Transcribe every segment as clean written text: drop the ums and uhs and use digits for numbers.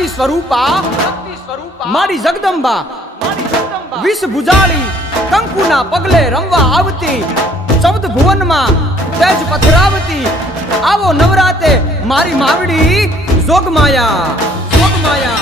शक्ति स्वरूपा मारी जगदंबा विष भुजाली कंकुना पगले रमवा आवती 14 भुवन में तेज पथरावती आवो नवराते मारी मावड़ी जोगमाया जोगमाया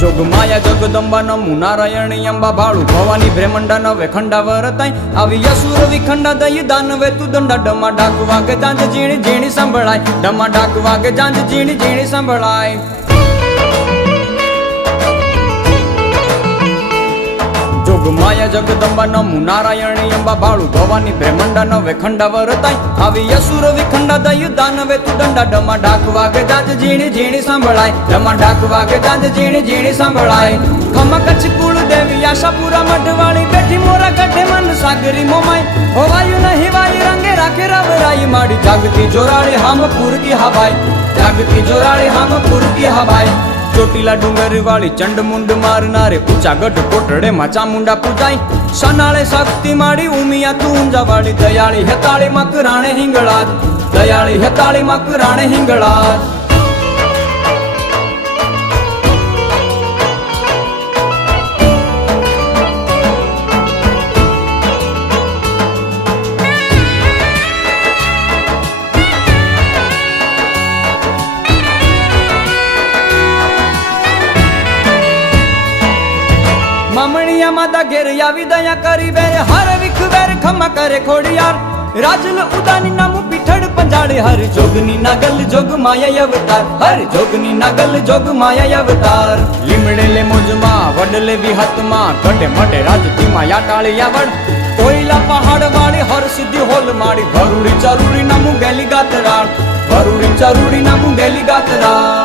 जोगमाया जगदंबा नमु नारायणी अंबा भाळु भवानी ब्रह्मंडा नवे खंडा वरताई आवी असुर विखंडा दई दानवे तू दंडा डमा डाक वागे जांज जीणी जीणी संभळाय डमा डाक वागे जांज जीणी जीणी संभळाय जोगमाया जगदंबा नमु नारायणी अंबा भाळु भवानी ब्रह्मंडा नवे खंडा वरताई आवी असुर विखंडा दई दानवे तू दंडा डमा डाक वागे जांज जीणी जीणी संभळाय डमा डाक वागे जांज जीणी जीणी संभळाय खमा कच्छ कुल देवी आशापुरा मढवाळी बैठी मोरा गड्ढे मन सागरी मोमाई होवायु नहीं वाई रंगे राखे रवराई माड़ी जागती जोराळी हमपुर की हवाई जागती जोराळी हमपुर की हवाई ચોટીલા ડુંગર વાળી ચંડ મુંડ મારનારે ઊંચા ગઢ કોટડે માં ચામુંડા પૂજાઈ સનાળે શક્તિ માડી ઉમિયા તું ઊંઝા વાળી દયાળી હેતાળી મકરાણે હિંગળાદ દયાળી હેતાળી મકરાણે હિંગળાદ मामणिया माता घेर यावी दया करी बेरे हर विख बेर खमा करे खोड़ियार राजल उदानी नामु पिठड़ पंजाड़े हर जोगनी नागल जोग माया अवतार हर जोगनी नागल जोग माया अवतार लिमड़े ले मोजमा वडले विहतमा कटे मटे राजती माया टाळे यावड़ कोयला पहाड़ वाली हर सिद्धि होल माड़ी भरूड़ी चरूड़ी नामु गेली गातराळ भरूड़ी चरूड़ी नामु गेली गातराळ